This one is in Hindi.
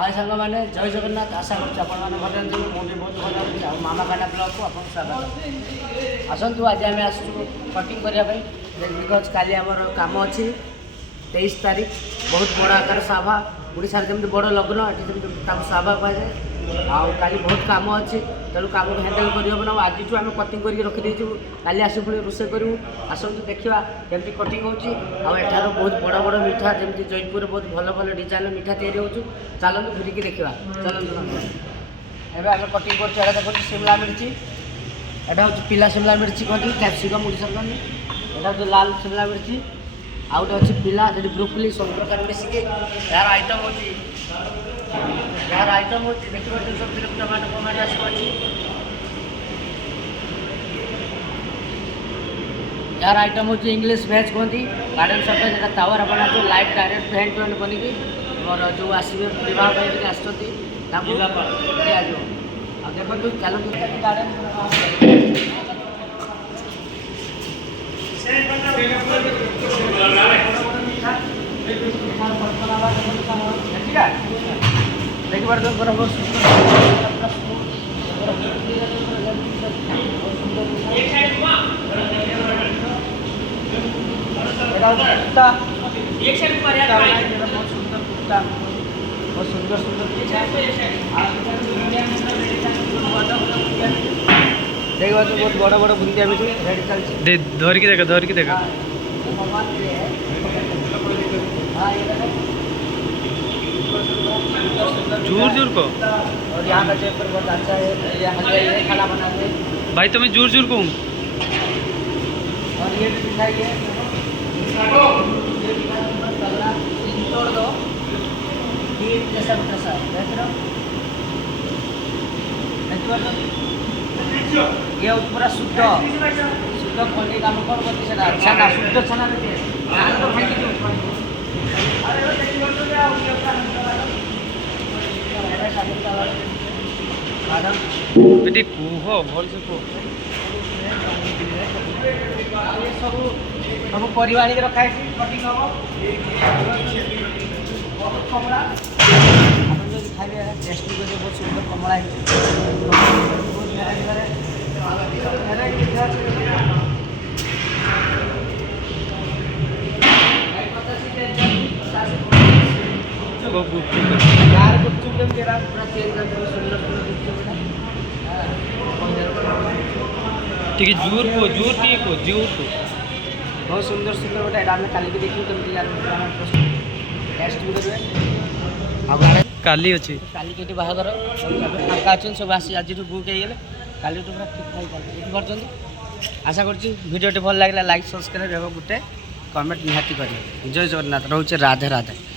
हाय सांग मैंने जय जगन्नाथ आशा कर भजन देवी मुझे बहुत भल लगे मामा खाना ब्लॉग को आप स्वागत आसतु आज आम आसू कटिंग करने बिकज काली आमर कम अच्छी 23 तारीख बहुत बड़ आकार सभा ओडार जमी बड़ लग्न ये सभा कहुए आली बहुत कम अच्छी तेणु कम हैंडल करना आज आम कटिंग करके रखीदे काली आस पुणी रोषे करूँ आसतु देखा केमती कटिंग होची आठार बहुत बड़ बड़ मिठा जमी जयपुर बहुत भल भल डिजाइन मिठा तैयारी हो चलते फिर देखा चलते एवं आम कटिंग कर देखो शिमला मिर्ची एटा हूँ पिला शिमला मिर्ची कहते कैप्सिकम ओडिशा कहते यहाँ हूँ लाल शिमला मिर्ची आउ गोटे अच्छी पिला जो ब्रोकली सब प्रकार मिसिक यार आइटम हो यार आइटम हो देखिए सब टमाटो टमाटो आसी यार आइटम हो इंग्लिश भेज कहती गार्डन सफेद यहाँ टावर अपना जो लाइट डायरेक्ट फैन टैन बनिकी मोर जो आसवे विवाह आसो देखो चलते गार्डन देखिए बहुत सुंदर सुंदर देखिए बहुत बड़ बड़ बुंदिया भी रेडी चलती धरिकी देख जोर को और यहाँ का जयपुर बहुत अच्छा है यहाँ खाना बनाते हैं भाई तुम्हें जोर को और ये भी दिखाइए तोड़ दो जैसा देख रहे हो ये पूरा शुद्ध क्वालिटी काम कौन करती छना शुद्ध छना बेटी कुह भल से कुह सब परिवार आनी रखा है कटिंग हम बहुत कमला आप खाइए टेस्ट भी बहुत सुंदर कमला ठीक जोर को बहुत सुंदर सुंदर गोटे आम काली देखिए कमी टेस्ट भी करेंगे काली अच्छी काली के बाहर फाँका अच्छे सब आसी आज बुक हो काली पूरा ठीक ठाक कर आशा करीडियो भल लगे लाइक सब्सक्राइब गोटे कमेंट निहाती करेंगे जय जगन्नाथ रोचे राधे राधे।